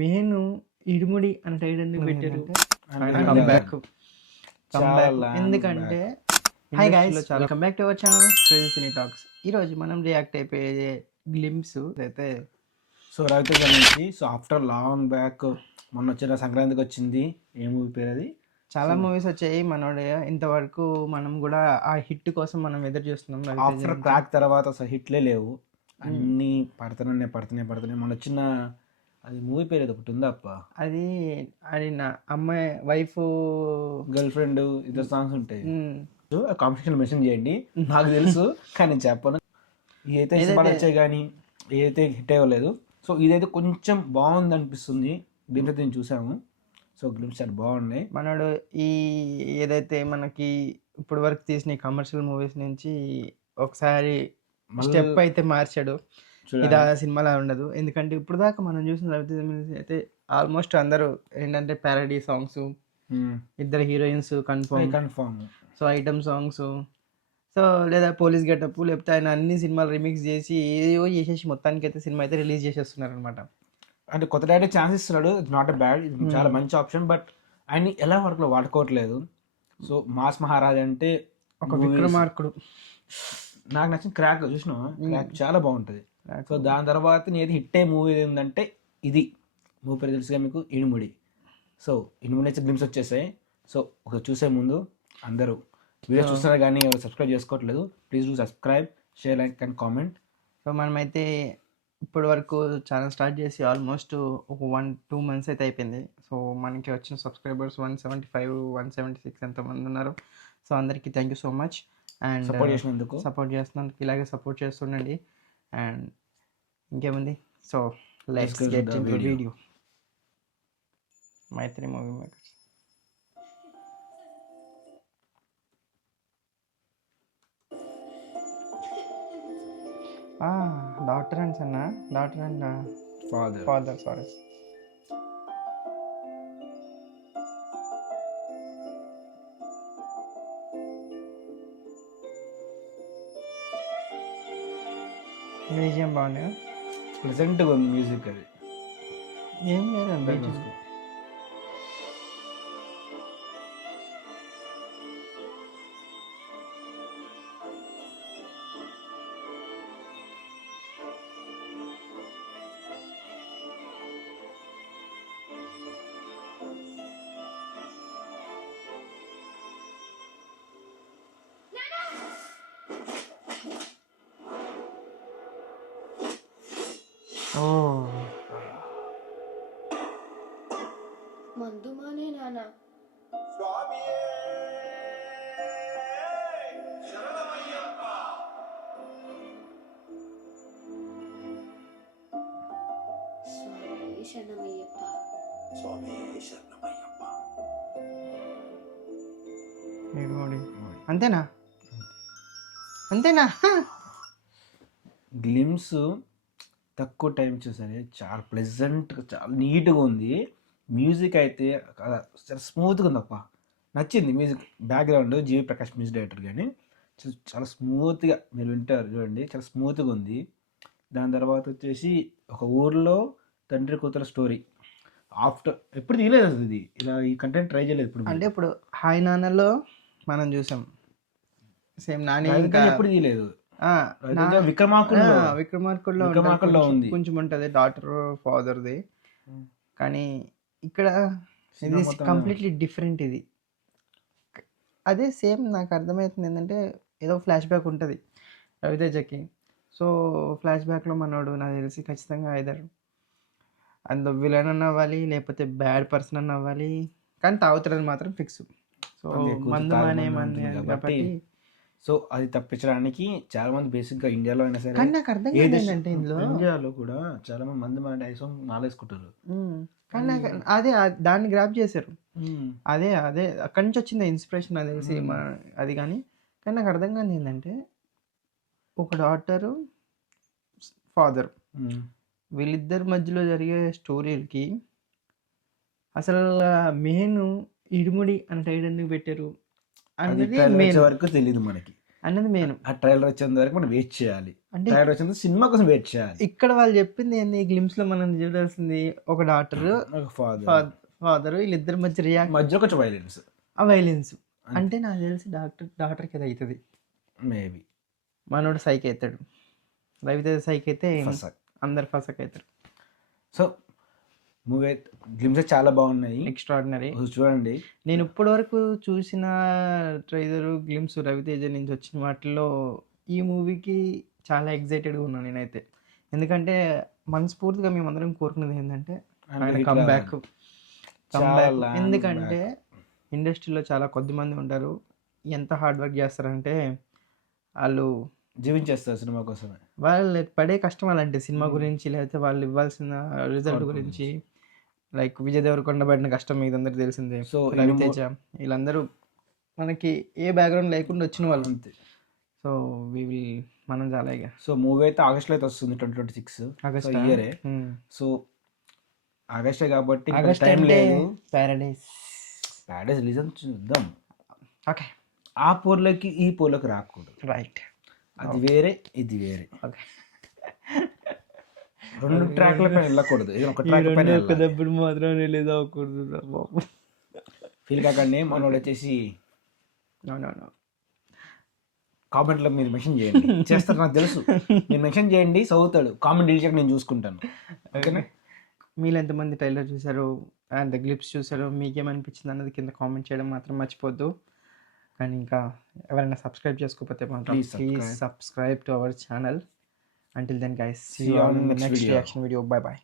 Main ఇరుముడి అనే title ఎందుకు పెట్టారు? అంటే కంబ్యాక్ చాలా ఎందుకంటే hi guys, welcome back to our channel crazy cine talks. ఈరోజు మనం రియాక్ట్ అయిపోయే గ్లిమ్స్ అయితే సో రవితేజ నుంచి. సో ఆఫ్టర్ లాంగ్ బ్యాక్ మొన్న వచ్చిన సంక్రాంతికి వచ్చింది. ఏ మూవీ పేరు అది? చాలా మూవీస్ వచ్చాయి మనోడే, ఇంతవరకు మనం కూడా ఆ హిట్ కోసం మనం ఎదురు చూస్తున్నాం. ఆఫ్టర్ క్రాక్ తర్వాత అసలు హిట్లే లేవు, అన్నీ పడుతున్నాయి. మొన్న వచ్చిన అది మూవీ పేరు ఏదో ఒకటి ఉందా అప్ప, అది అది నా అమ్మాయి వైఫ్ గర్ల్ ఫ్రెండ్ ఇద్దరు సాంగ్స్ ఉంటాయి. కాంపిటీషన్ మెన్షన్ చేయండి, నాకు తెలుసు కానీ నేను చెప్పను. ఇదైతే సినిమాలు వచ్చాయి కానీ ఏదైతే హిట్ అవ్వలేదు. సో ఇదైతే కొంచెం బాగుంది అనిపిస్తుంది. దీంట్లో నేను చూసాము. సో గ్లిమ్స్ చాలా బాగున్నాయి. మనోడు ఈ ఏదైతే మనకి ఇప్పుడు వరకు తీసిన కమర్షియల్ మూవీస్ నుంచి ఒకసారి స్టెప్ అయితే మార్చాడు. ఇది ఆ సినిమాలో ఉండదు, ఎందుకంటే ఇప్పుడు దాకా మనం చూసిన రవితేజ మూవీస్ అయితే ఆల్మోస్ట్ అందరూ ఏంటంటే ప్యారడీ సాంగ్స్, ఇద్దరు heroines confirm, so item songs, so లేదా పోలీస్ గెటప్, లేకపోతే ఆయన అన్ని సినిమాలు రిమిక్స్ చేసి ఏదో చేసేసి మొత్తానికి అయితే సినిమా అయితే రిలీజ్ చేసేస్తున్నారు అనమాట. అంటే కొత్త డైరెక్టర్ ఛాన్స్ ఇస్తున్నాడు, ఇట్స్ నాట్ ఎ బ్యాడ్, ఇది చాలా మంచి ఆప్షన్. బట్ ఆయన ఎలా వరకు వాడుకోవట్లేదు. సో మాస్ మహారాజ్ అంటే ఒక విక్రమార్కుడు, నాకు నచ్చిన క్రాక్ చూసిన క్రాక్ చాలా బాగుంటుంది. సో దాని తర్వాత నేను హిట్ అయ్యే మూవీ ఏంటంటే ఇది మూవీ పేరు తెలుసుగా మీకు, ఇనుముడి. సో ఇనుముడి నుంచి గ్లిమ్స్ వచ్చేసాయి. సో ఒక చూసే ముందు అందరూ వీడియో చూస్తున్నారు కానీ ఎవరు సబ్స్క్రైబ్ చేసుకోవట్లేదు, please do subscribe, share, like and comment. So మనమైతే ఇప్పటి వరకు ఛానల్ స్టార్ట్ చేసి ఆల్మోస్ట్ ఒక 1-2 months అయితే అయిపోయింది. సో మనకి వచ్చిన సబ్స్క్రైబర్స్ 175, 176 ఎంతమంది ఉన్నారు. సో అందరికీ thank you so much. And support చేస్తున్నందుకు ఇలాగే సపోర్ట్ చేస్తుండండి. అండ్ ఇంకేముంది, so let's get into video. Mythri movie makers. Doctor and సన్నా, doctor and father sorry. Museum బాగుంది, ప్రెజెంట్గా ఉంది మ్యూజిక్. అది ఏం లేదండి. మందు మానే నాన్న. స్వామి శరణమయ్యప్ప. అంతేనా అంతేనా? గ్లిమ్స్ తక్కువ టైం చూసారే, చాలా ప్లెజెంట్గా, చాలా నీట్గా ఉంది. మ్యూజిక్ అయితే చాలా స్మూత్గా ఉంది అప్ప, నచ్చింది. మ్యూజిక్ బ్యాక్గ్రౌండ్ జీవి ప్రకాష్ మ్యూజిక్ డైరెక్టర్, కానీ చాలా స్మూత్గా మీరు వింటారు చూడండి, చాలా స్మూత్గా ఉంది. దాని తర్వాత వచ్చేసి ఒక ఊర్లో తండ్రి కూతురు స్టోరీ. ఆఫ్టర్ ఎప్పుడు తీయలేదు అసలు ఇది, ఇలా ఈ కంటెంట్ ట్రై చేయలేదు ఇప్పుడు. అంటే ఇప్పుడు హాయ్ నాన్నలో మనం చూసాం, సేమ్ నాని ఎప్పుడు తీయలేదు. విక్రమార్కుడులో ఉంది, కొంచెం ఉంటుంది డాటర్ ఫాదర్ది. కానీ ఇక్కడ ఇది కంప్లీట్లీ డిఫరెంట్. ఇది అదే సేమ్. నాకు అర్థమవుతుంది ఏంటంటే ఏదో ఫ్లాష్ బ్యాక్ ఉంటుంది రవితేజకి. సో ఫ్లాష్ బ్యాక్లో మనోడు నాకు తెలిసి ఖచ్చితంగా ఐదర్ అందులో విలన్ అన్న అవ్వాలి, లేకపోతే బ్యాడ్ పర్సన్ అన్న అవ్వాలి, కానీ తాగుతాడని మాత్రం ఫిక్స్. సో మందు మానే కాబట్టి సో అది తప్పించడానికి చాలా మంది బేసిక్గా ఇండియాలో అయినా సరే, కానీ నాకు అర్థం కాదంటే ఇండియాలో కూడా చాలా మంది మన ఐసం నాలేసుకుంటారు. కానీ నాకు అదే దాన్ని గ్రాప్ చేశారు. అదే అక్కడి నుంచి వచ్చింది ఇన్స్పిరేషన్ నాకు తెలిసి అది. కానీ నాకు అర్థం కాదు ఏంటంటే ఒక డాటరు ఫాదర్ వీళ్ళిద్దరి మధ్యలో జరిగే స్టోరీకి అసలు మెయిన్ ఇరుముడి అనే టైటిల్ ఎందుకు పెట్టారు అన్నది వరకు తెలియదు మనకి. అన్నది మెయిన్. ఆ ట్రైలర్ వచ్చేంత వరకు మనం వెయిట్ చేయాలి. అంటే ట్రైలర్ వచ్చింది సినిమా కోసం వెయిట్ చేయాలి. ఇక్కడ వాళ్ళు చెప్పింది ఏంది, గ్లిమ్స్ లో మనం చూడాల్సింది ఒక డాక్టర్ ఒక ఫాదర్ ఫాదర్, వీళ్ళిద్దరి మధ్య రియాక్ట్ మధ్యలో కొంచెం వైలెన్స్ ఆ వైలెన్స్. అంటే నాకు తెలిసి డాక్టర్కి అది అవుతుంది, మేబీ. మనోడు సైక్ అవుతాడు, రవితేజ సైక్ అయితే అందరు ఫసక్ అవుతారు. సో మూవీ గ్లిమ్స్ చాలా బాగున్నాయి, ఎక్స్ట్రాడినరీ. చూడండి. నేను ఇప్పటి వరకు చూసిన ట్రైలర్ గ్లిమ్స్ రవితేజ నుంచి వచ్చిన వాటిల్లో ఈ మూవీకి చాలా ఎగ్జైటెడ్గా ఉన్నాను నేనైతే. ఎందుకంటే మనస్ఫూర్తిగా మేమందరం కోరుకునేది ఏంటంటే ఆయన కమ్బ్యాక్. ఎందుకంటే ఇండస్ట్రీలో చాలా కొద్ది మంది ఉంటారు ఎంత హార్డ్ వర్క్ చేస్తారంటే వాళ్ళు జీవించేస్తారు సినిమా కోసమే. వాళ్ళు పడే కష్టం అలాంటి సినిమా గురించి, లేకపోతే వాళ్ళు ఇవ్వాల్సిన రిజల్ట్ గురించి. లైక్ విజయ్ దేవరకొండ పడిన కష్టం మీకు అందరికి తెలిసిందే. సో రవితేజ వీళ్ళందరూ మనకి ఏ బ్యాక్గ్రౌండ్ లేకుండా వచ్చిన వాళ్ళు అంతే. సో మనం చాలా ఇక. సో మూవీ అయితే ఆగస్ట్లో అయితే వస్తుంది, 2026 ఆగస్ట్ ఇయరే. సో ఆగస్టే కాబట్టి ఆగస్ట్ టైం లేదు. ప్యారడైజ్ రిలీజ్ అని చూద్దాం. ఓకే, ఆ పోర్లకి ఈ పోర్లకి రాకూడదు, రైట్. అది వేరే ఇది వేరే. ఓకే, రెండు ట్రాక్ల పైన వెళ్ళకూడదు, ఇది ఒక ట్రాక్ పైన ఒకప్పుడు మాత్రం రిలీజ్ అవ్వకూడదు బాబు. ఫీల్ కాకండి. మనోడు వచ్చేసి కామెంట్లో మీరు మెన్షన్ చేయండి, చేస్తారు నాకు తెలుసు. మీరు మెన్షన్ చేయండి, చదువుతాడు. కామెంట్ డిలీట్ నేను చూసుకుంటాను, ఓకేనా? మీరు ఎంతమంది ట్రైలర్ చూసారు అండ్ గ్లిప్స్ చూసారు, మీకేమనిపించింది అన్నది కింద కామెంట్ చేయడం మాత్రం మర్చిపోద్దు. కానీ ఇంకా ఎవరైనా సబ్స్క్రైబ్ చేసుకోకపోతే మాత్రం please subscribe to our channel. Until then guys, see you on the next reaction video. Bye bye.